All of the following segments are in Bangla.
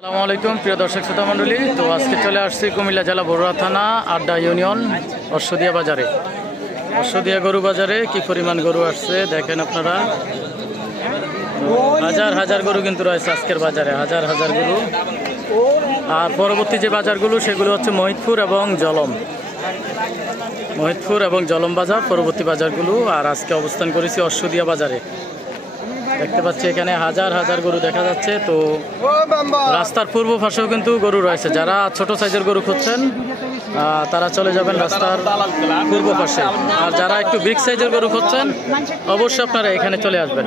আসসালামু আলাইকুম প্রিয় দর্শক শ্রোতা মণ্ডলী। তো আজকে চলে আসছি কুমিল্লা জেলা বরুড়া থানা আড্ডা ইউনিয়ন অশ্বদিয়া বাজারে। অশ্বদিয়া গরু বাজারে কি পরিমাণ গরু আসছে দেখেন আপনারা। হাজার হাজার গরু কিন্তু রয়েছে আজকের বাজারে, হাজার হাজার গরু। আর পরবর্তী যে বাজারগুলো সেগুলো হচ্ছে মহিদপুর এবং জলম, মহিদপুর এবং জলম বাজার পরবর্তী বাজারগুলো। আর আজকে অবস্থান করেছি অশ্বদিয়া বাজারে। দেখতে পাচ্ছি এখানে হাজার হাজার গরু দেখা যাচ্ছে। তো রাস্তার পূর্ব পাশেও কিন্তু গরু রয়েছে। যারা ছোট সাইজের গরু খুঁজছেন তারা চলে যাবেন রাস্তার পূর্ব পাশে। আর যারা একটু বিগ সাইজের গরু খুঁজছেন অবশ্যই আপনারা এখানে চলে আসবেন।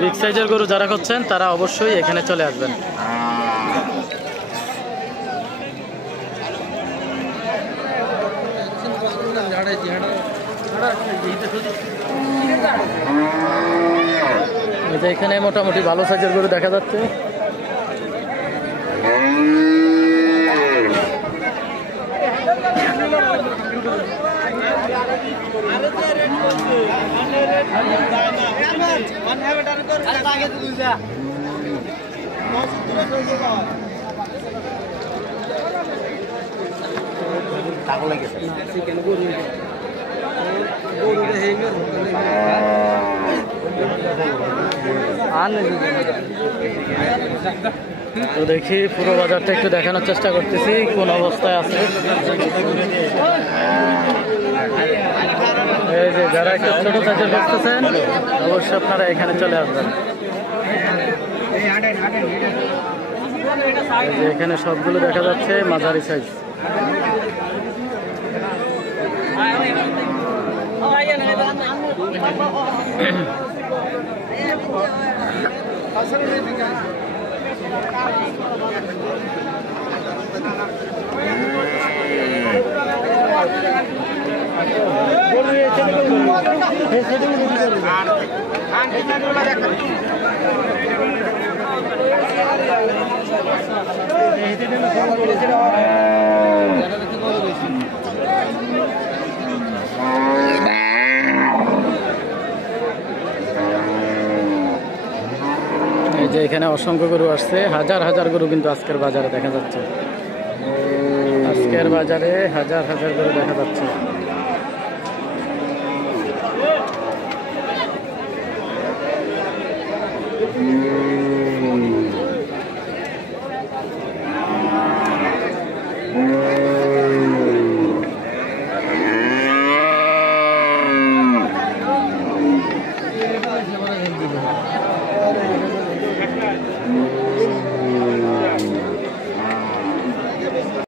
বিগ সাইজের গরু যারা খুঁজছেন তারা অবশ্যই এখানে চলে আসবেন। এখানে মোটামুটি ভালো সাইজের গরু দেখা যাচ্ছে। তো দেখি পুরো বাজারটা একটু দেখানোর চেষ্টা করতেছি কোন অবস্থায় আছে। এই যে যারা একটু ছোট সাইজের করতেছেন অবশ্যই আপনারা এখানে চলে আসবেন। এখানে সবগুলো দেখা যাচ্ছে মাঝারি সাইজ। এই যে এখানে অসংখ্য গরু আসছে, হাজার হাজার গরু কিন্তু আজকের বাজারে দেখা যাচ্ছে। আজকের বাজারে হাজার হাজার গরু দেখা যাচ্ছে।